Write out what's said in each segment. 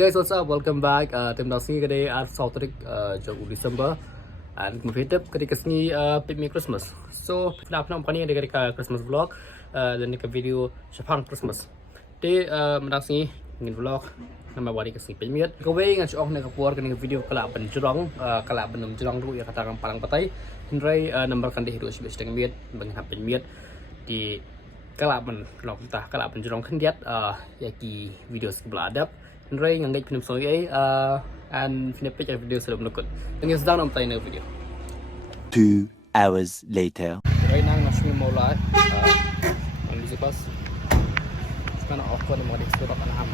Guys, what's up? Welcome back. Tim Dawsi kedai South jauh December. And kumfitip kedai kesini Picnic Christmas. So, nak ni ada kedai Christmas vlog dan ni ke video Sepang Christmas. Di Dawsi ingin vlog nama wari kesini Picnic. Kau ingin cuak nak keluar kedai video kelak penjerong tu ya katakan palang patai. Hindrai nomor kan di hidup sebab sedang miat bagi Picnic di kelak penjerong kendiat yaki video sebelah adab. Ray nggak film soalnya and film picture video sudah menukut. Yang sedang nonton ini video. 2 hours later. Ray nang nasi mulai. Ang disipas. Sekarang aku ni mau dikasih tak ham.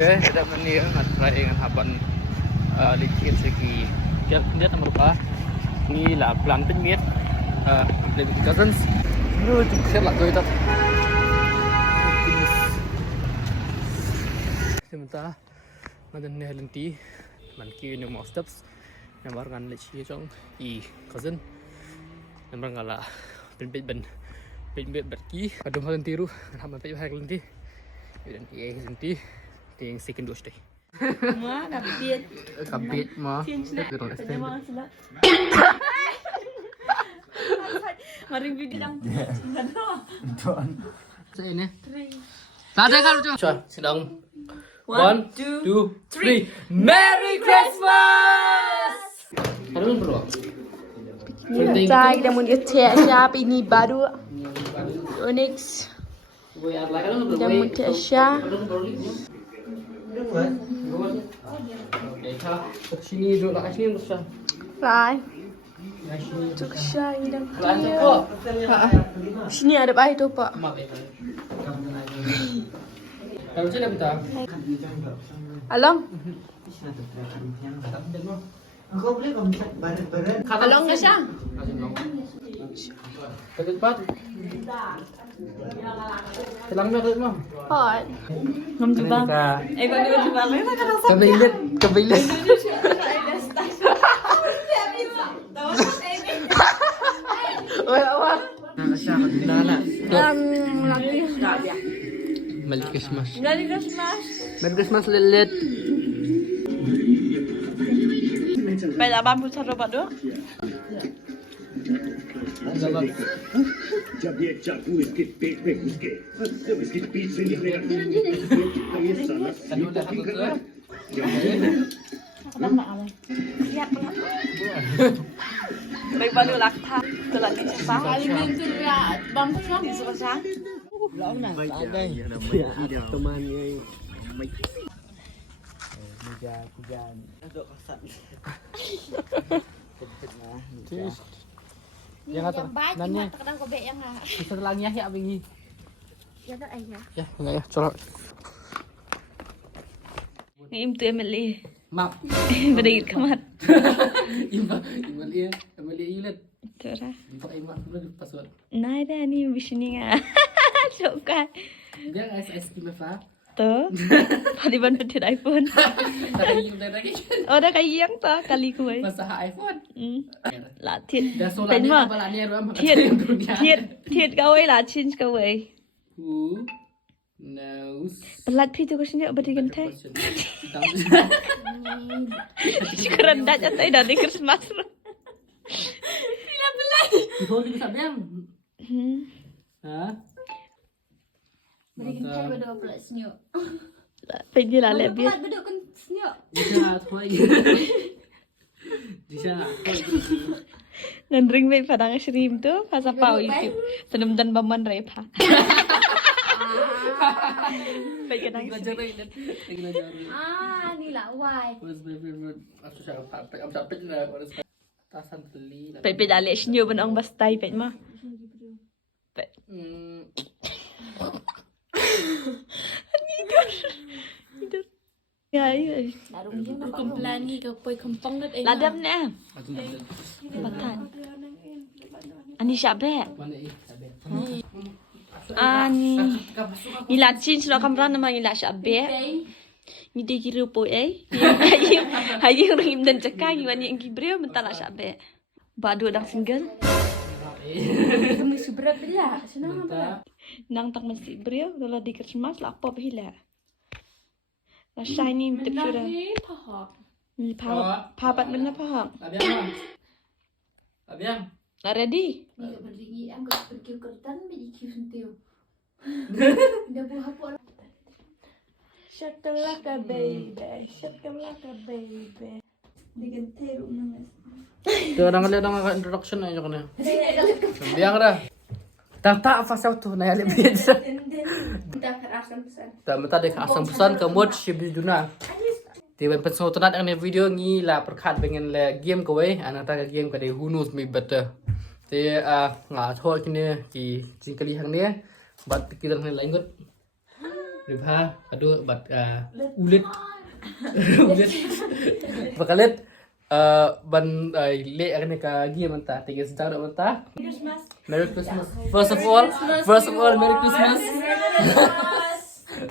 Okay, kita meni ngat Ray ngat haban likit segi. Dia nomor berapa? Ni lah plan Picnic. Lebih cousins. Lu cuma lah tu. Sementara macam ni henti, manki ni mau steps, nampak kan leci jong i cousin, nampak ngala ben berki, kadang hal tiru, nama pej hal henti, dan i henti, yang second dose deh. Ma, kapit Ma. Mari video lang. Saya ini. Tadi kan lucu. Sedang. 1, 2, 3. Merry Christmas! Harus berdoa. Cai kita mau siap ini baru. Onyx. Kita mau siap. Sini dulu lah, sini dulu. Rai. Cuk syai dan sini ada bayi tu pak. Kalau sini kita. Along. Along na siya. Ketupat. Selang na rin mo. Hot. Ngam juga. Eh kau ni juga lagi nak rasa. Kebilet. Awak. Merry Christmas. Merry Christmas. Merry Christmas Lilit. Baik abang pun taruh pada. जब ये चाकू इसके पेट में घुस गए जब इसके पीठ से निकलेगा ये साला sleepwalking कर रहा है Baik baru lakta. Telah dicapa. Alimin tu ya bang siang di sekolah. Teman yang kata nanya kadang kau bek yang bisa lagi ya begini ya tak ayah. ya enggak ya colok Ngim tu Emily. maaf Berdiri kamat. Emily ilet Tora. Pak Imak dulu password Nai dah ni bisini nga. Suka. dia es krim apa Tu. Paliban petir iPhone. tadi lagi Oh dah kayak yang tu kali kuai. masa iPhone Lah tiệt. dah soalnya balanya ruam Tiệt kau lah change kau who knows Pelat pi tu kau sini berdiri kentai. Syukuran dah jatuh dah di Christmas. Iphone bisa biang hah Beri kental berdua pula senyuk. Pergi lah lihat biar. Berdua kan senyuk. bisa thôi bisa Dan ring baik padang shrimp tu pasal pau YouTube. Senam dan baman repa. Baik kadang. Ah, ni lah why. Tasan beli Baik baik dah lihat senyuk pun orang bastai baik mah. Baik. Tidur. Ya ya. Kumpulan ni kau poi kempang dah. Ladam ni. Batat. Ani siapa? Ani. Ni lacin sudah kamera nama ni lah siapa? Ni dia kira po Hayi orang dan cakap ni wani yang kibrio mental lah siapa? Badu dah single. Kami seberat bila. Senang apa? Nang tak masih brio kalau di Christmas lah apa bila. Là shiny tip chưa đâu. Ni pahak. Pa pat bener pa. Abiang. Là ready. Ni kat berdiri am kat pergi kertan biji kiu sentiu. Dah buah apa? Shakalaka baby, shakalaka baby. Dengan teru nama. Ito orang kali orang introduction na yun kanina. Biang dah. Tak fasal tu na yali biar je. Dah kerasam pesan. Tak mata dek asam pesan kemud shibi juna. Di wen penso tu nak ang video ni lah perkat dengan le game kau anak tak game kau deh who knows me better. Di ngah thoi kini ki jingkali hang ni. Bat kita hang lain kot. Ribha aduh bat ulit. Ulit. Bakalit ban le akan ka game anta tiga sejarah anta. Merry Christmas. First of all, Merry Christmas.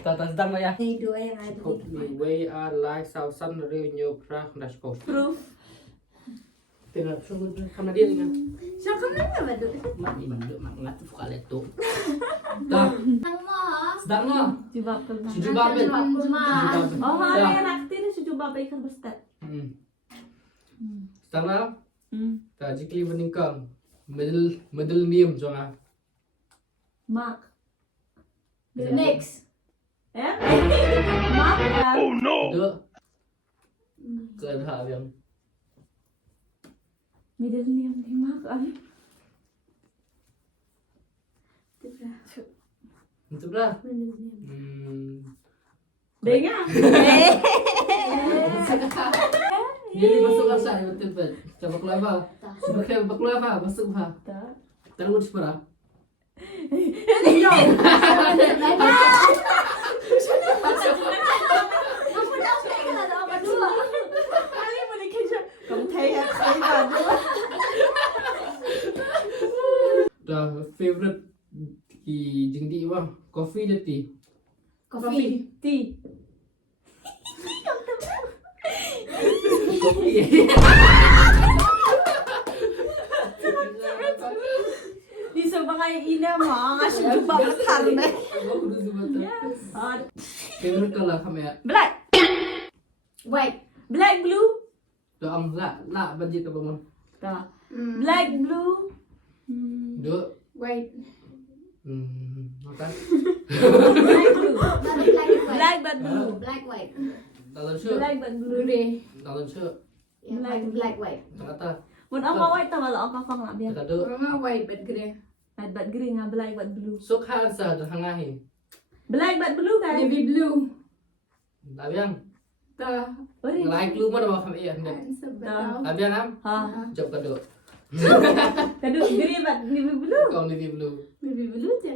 Tata sedang ya. Ni dua yang ada. Hope we are like thousand revenue pra dashboard. Proof. Tengah sungguh kamera dia ni. Siapa mana badu? Mak ni manduk mak ngat tu kali tu. Dah. Ang mo. Sedang no. Jubab ke. Jubab ben. Oh, ada yang aktif si jubab ikan besar. Sedang no. Ta jikli meningkang. Middle name jonga. Mark. Next. Ya? Mark ya. Dua. Keadaan yang Middle name ni Mark ay. itu dah. Dengar. Ini masuk asal betul. Coba keluar apa? Coba keluar apa? Masuk apa? Tak. Terus separa. Kali boleh kerja. Kamu tanya saya baju. Dah favorite ki jengdi wah coffee dan tea. Coffee. Tea. Coffee. Di sebagai ina mah ngasih jubab besar deh. Favorite color kami ya. Black. White. Black blue. Dah la banjir ke bawah. Tak. Black blue. Dua. White. Makan. Black blue. Black Black but blue. Black white. Dalam shirt. Black but blue. Grey. Dalam shirt. Black white. Kata. Mun ang white tama lo ang kafang na biya. Kata dua. Orang white but grey. White but green nga black but blue. Suka sa hangahi. Black but blue kan? Navy blue. Abiang. Ta. Orange. Like lu mana bawa kami ya. Sebab. Abiang am. Ha. Jawab kado. Kadu green but navy blue. Kau navy blue. Navy blue je.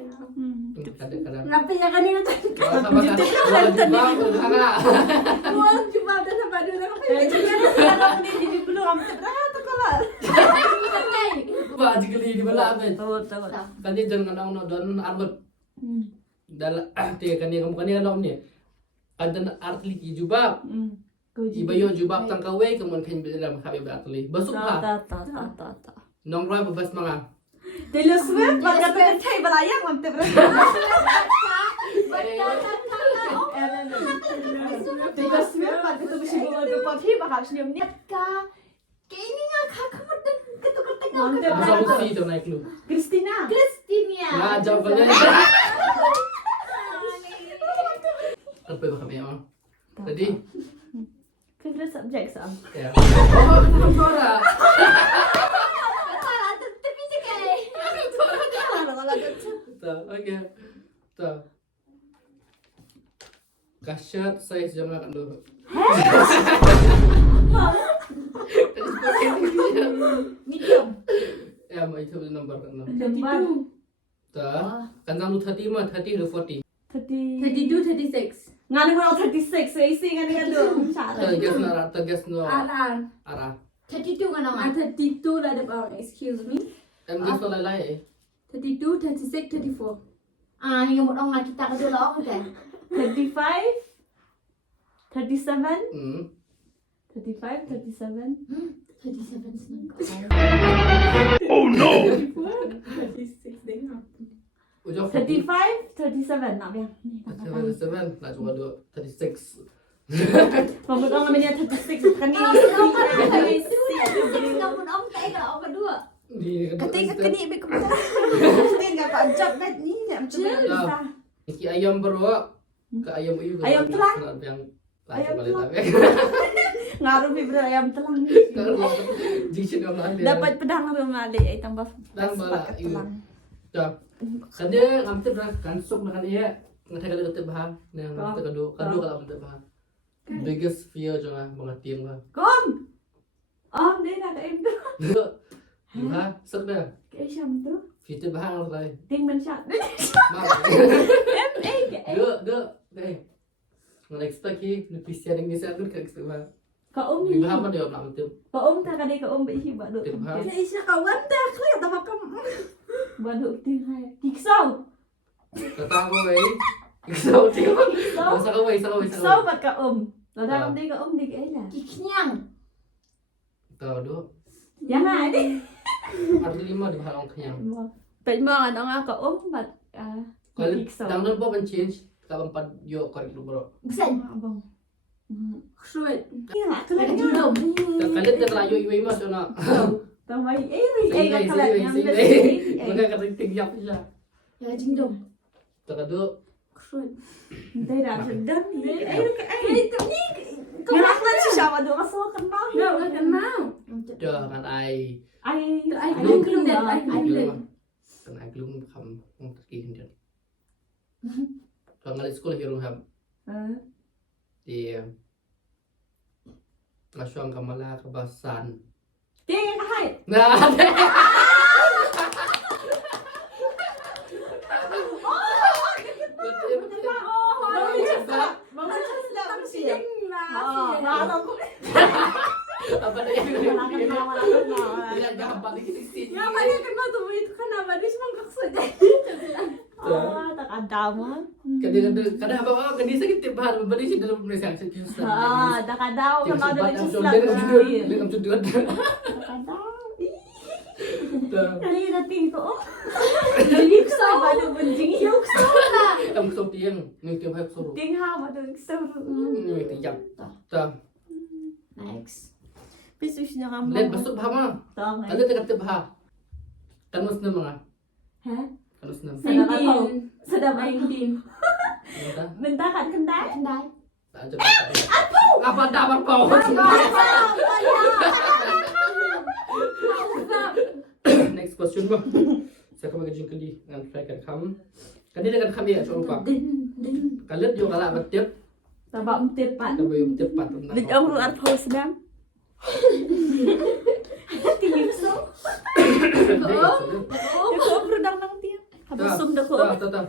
Kado kadang. Ngapa yang kan ini tu? Wah, cuma ada sampai dulu apa Eh, jadi kalau ni navy blue am terata kalah. Ba jikali di bala ben. Tahu tahu. Kani jangan nang no don arbet. Dal te kani kamu kani anom ni. Kantan artli ki jubab. Ibayo jubab tang kawe kemun kan dalam khabe artli. Basuk ha. Ta. Nong roy bebas manga. Taylor Swift baga tu cai balayang am terata. Taylor Swift baga tu mesti bawa tu papi bakal senyum ni. Kini ngah kamu dan ketuk-ketuk Mantap. Masa mesti tu naik lu. Christina. Christina. Nah, jawab kalian. Apa yang kami am? Tadi. Favorite subject sam. Ya. Oh, suara. Salah tapi sekali. Tak, okey. Tak. Kasyat saya jangan makan dulu. Medium. Ya, mau itu nombor kan. Lembar. Tak. Kan kamu 30 mah 30 atau 40. 32, 36. Ngani ko 36 so isi ngani ka do. Tegas no. Arah. Arah. 32 kan orang? 32 lah ada excuse me. Em gas no lai. 32, 36, 34. Ah, hingga một ông là kita có đưa lõ không thể? 35 37 Hmm. 35 37 37 senang. Oh no! 36 đấy hả? Ujung 35 37 nak biar. Ni tak apa. 37 nak cuba dua 36. Mamun orang namanya 36 kan Kalau sedang kan itu namun om tak kalau om kedua. Di ketika kini be kebetulan mesti enggak pajak kan ni nak macam Iki ayam berwa ke ayam uyu. Ayam telang. Yang Ayam balik telang. tapi. ngaruh bibir ayam telang. Jing dong lah. Dapat pedang apa mali ai tambah Dan bala pakai iu. telang. Dah. Kada ngamte bra kan sok na kan iya. Ngata kada kete bah. Nang ngata kado kalau ngata bah. Biggest fear jangan mengerti mah. Kom. Om dia nak em tu. Bah, sok dah. Cái xong tu. Kita bah orang lain. Tiếng bên sạc. Em cái Được. Đây. Nggak expect ki Christian yang bisa aku expect bah. Kau om Di ni. bah apa dia nak betul. Kau om tak ada kau om bị gì bạn được. Tiếng bah. Cái isa kawan dah kaya tama kam. Bạn được tiếng hai. Kik sau. Datang kau eh. Sao dia? Sao kau eh, sao Sau bạn kau om. Rồi ra đi kau om đi cái là. Kiknyang. Tahu do. Jangan đi. Ada 5 di bah orang kenyang. Bệnh mong anh ông kau om bạn Kalau kik sau. dang dan pun change. Kalau 4 yo korek lu bro. Bukan. Abang. Khusyuk. Iya, tu Ada lagi judul. Kalau dia terlalu iwe mas ona. Tambah eh Sing kalau yang Maka kata tinggal je. Ya jingdong. Tak ada. Khusyuk. đây là đơn Kau nak sih siapa dua masuk kenal. Enggak kenal. Dah kan ai. Ai belum deh, ai belum. Kan ai belum kam ngong terkin dia. Kalau ngali sekolah hero ham. Di Asyong Kamala Kebasan. Tiếng hai. Nah. Apa dia? Tidak gampang di sini. Namanya kenal tuh itu kan nama dia cuma maksud deh. Oh, tak ada mah. Kadang apa kan dia sakit tiap hari berbalik sih dalam Malaysia serius. Ah, tak ada kalau ada di Islam. Dengan judul. Tak ada. Kali dating ko. Jadi sa balu bunjing yuk sa. Em sâu tiếng, người tiêu phép sâu. Tiếng ha mà được sa. Người tiếng dập. Ta. Next. Bisus nyo kamu. Let masuk bahama. Tong. Ada dekat bah. Kan mas nama ngah. Ha? Kan mas nama. Sedap ako. Sedap ay Tim. Minta kan kendai. Kendai. Tak ada. Apa dapat bau? Next question bah. Saya akan bagi kali dengan try kan kamu. Kan dia dekat kami ya coba. Din. Kalian juga kalah betul. Tabak mtepat. Tapi tepat. Bịch ông rồi ăn thôi xem. Tiếng so. Itu om rendang nang tiang. Habis sum dah ko. Tahu.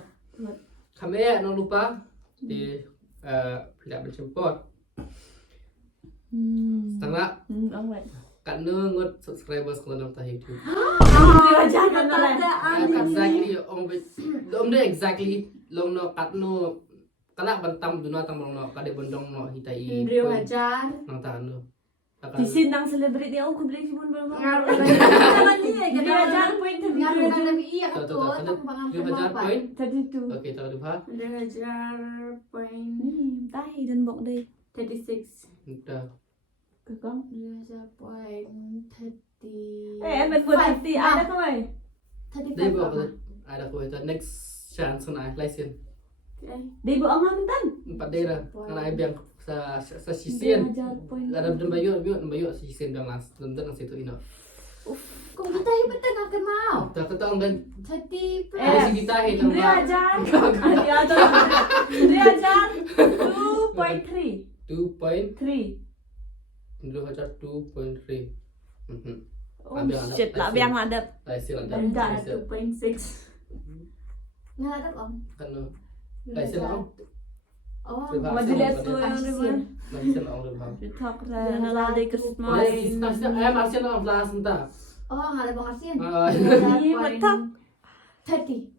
Kami jangan lupa di tidak berjemput. Setengah Ông vậy. kan ngut subscribers kalau nonton YouTube. Dia jangan lah. Exactly om dia exactly long no kat no kala bantam duna tam long no kade bondong no hitai. Rio Hajar. Nang tahan no. Di sini nang selebriti aku beli sibun belum. Ngaruh. Dia ajar poin tadi. Ngaruh nang iya Tahu aku tahu tak tahu. pangang Dia baca poin. Tadi tu. Okey, tahu dia bah. Rio Hajar point Tahi dan bok deh. 36. Dah. Kekong. Rio Hajar point 30. Em buat hati ada kau eh. 35. Dia buat ada ko itu next chance na license. Dia buat orang mentan. 4 daerah. Kan ai biang sa sisian. Dia ajar poin. Ada dan bayu sa sisian biang las dan situ ina. Kung kita hebat tak akan mau. Tak tahu kan 30. dari segi kita itu. Dia ajar. Dia ajar 2.3. 2.3 3. 2.3. Oh shit lah biang ada. License ada. Bentar. License. 2.6. Nggak ada om. Kan license ang Oh. Maju lihat tu yang ribuan. license ang rebah. Kita keren lah di kesmas. Marsian ang plus entah. Oh nggak ada pengasian. Iya betul. 30.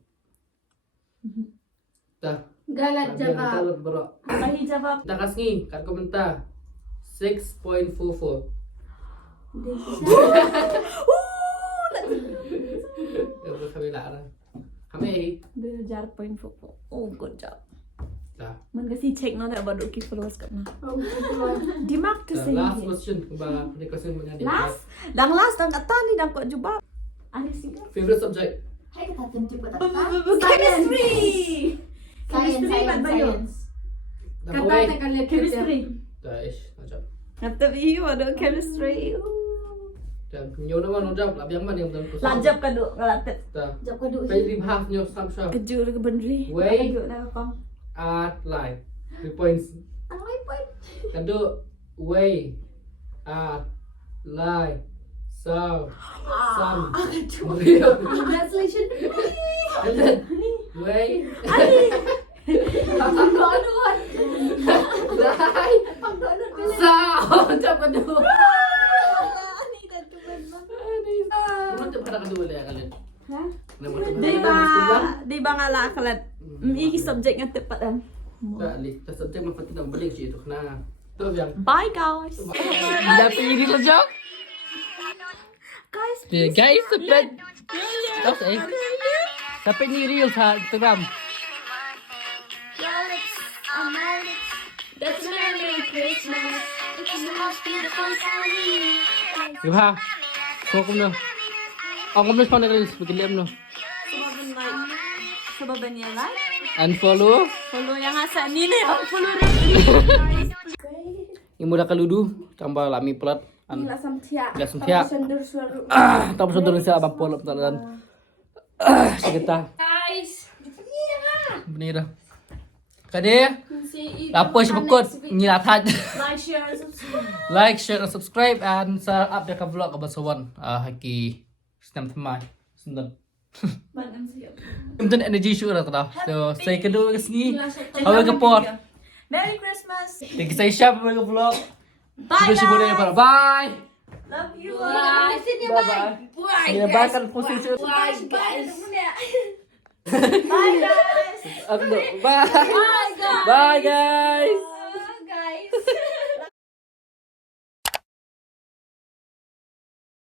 Dah. Galat jawab. Kalau bro. Tahi jawab. Kita kasih kat komentar 6.44. Ya kami lah. Kami Dia ajar poin football. Oh good job. Dah. Man kasi check na na baru ki followers kat na. Oh, keluar. Di mak tu The last question ba ni question mo niya. Last? Dang last ang kata ni dang ko juba. Ani singa. Favorite subject? Hai kata tentu kata. Chemistry. Science, science. Kata tekan lihat chemistry. Dah ish, najab. Kata iyo ada chemistry. Dan nyo naman najab, labi yang mana yang betul. Lajab ka do ngalatet. Dah. Jap kau duduk. Pay rim half nyo sam sure. Kejur ke bendri. Wait. Kejur na kong. Art line. 3 points. Ang may point. Kado way art line sound sun real. Translation. And then way Pangdoon. line Pangdoon. sound. Jap kado. Ani dah tuan bang. Ano te para kado wala kalian? Ha? Di ba nga lakalat? Iki subject nga tepat ang. Tak lih. Tak subjek mah penting nak balik je itu kena. Tu yang. Bye guys. Dah pergi di lejak. Guys, Okay, guys, sampai stop eh. Sampai ni real sa Instagram. That's Merry Christmas. It's the most beautiful time. Diba? So kung na. Ako mas pa nag-reels bigyan no. subaban niya like. And follow. Follow yang asa nini. Follow rin. Yang muda kaludu tambah lami pelat. Gila samtia. Gila samtia. Sendur suara. Tapos sundur sa abang polop talagan. Sigita. Guys. Bener dah. Kade. Apa sih pokok nyilatat. Like, share, subscribe. Like, share, and subscribe and sa update ka vlog about sawan. Haki snap thamai. Sundan. Manam siap. Kemudian energy show lah tau. So saya kedua ke sini. Awal ke pot. Merry Christmas. Thank you saya share ke vlog. Bye Terus boleh guys. bye. Love you. Bye. Bye bye. Bye. Dia bahkan posisi. Bye, guys. Bye guys. Bye. Bye guys.